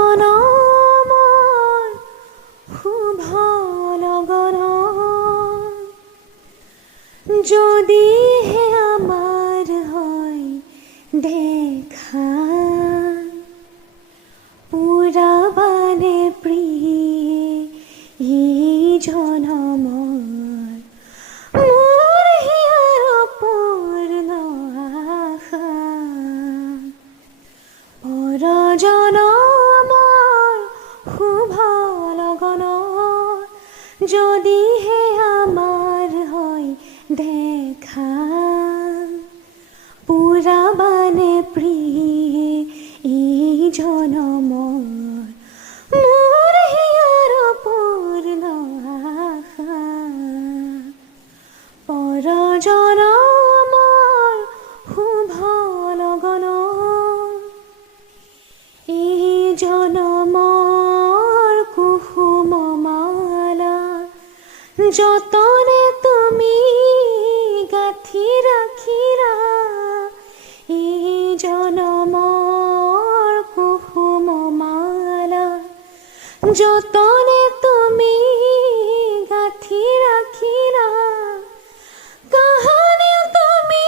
পরজনমর শুভ লগন যদিহে আমার হয় দেখা পুরাবানে প্রিয়ে এই জনমৰ মোৰ হিয়াৰ পূৰ্ণ আশা পৰজনমৰ শুভ লগন যদিহে আমাৰ হয় দেখা পুৰাবানে প্ৰিয়ে এই জনমৰ মোৰ হিয়াৰ পূৰ্ণ আশা পৰজনমৰ শুভ লগন এই জনমৰ কুসুম মালা যতনে তুমি গাঁঠি ৰাখিলা এই জনমৰ কুসুম মালা যতনে তুমি গাঁঠি ৰাখিলা কাহানি তুমি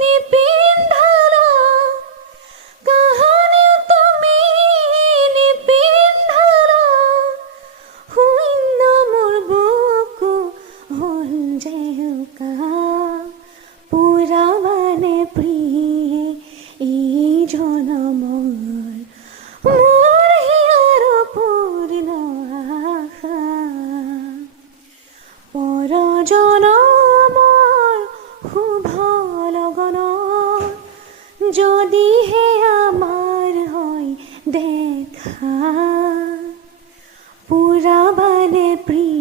নিপিন্ধালা কাহানি তুমি নিপিন্ধালা শূন্য মোৰ বুকু হ'ল জেউকা পুৰাবানে প্ৰিয়ে এই জনমৰ মোৰ হিয়াৰ পূৰ্ণ আশা পৰজনমৰ শুভ লগন যদিহে আমাৰ হয় দেখা পুৰাবানে প্ৰিয়ে